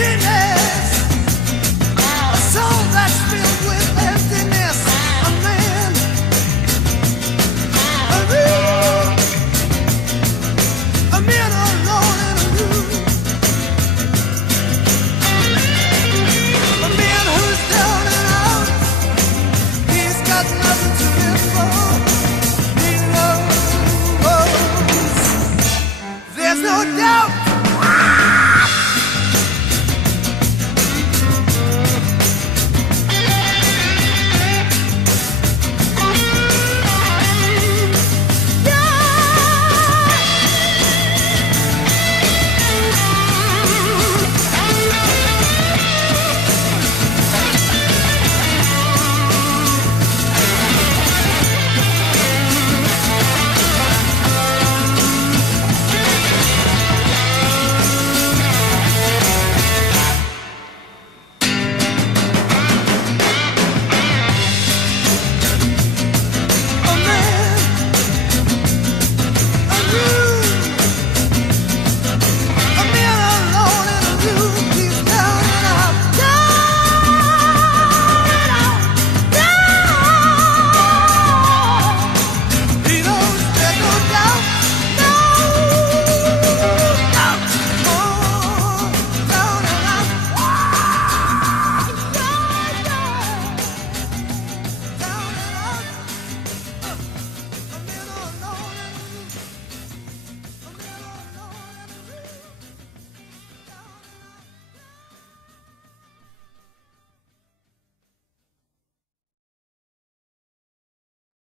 emptiness, a soul that's filled with emptiness, a man, a room, a man alone in a room, a man who's down and out, he's got nothing to live for, he knows, there's no doubt.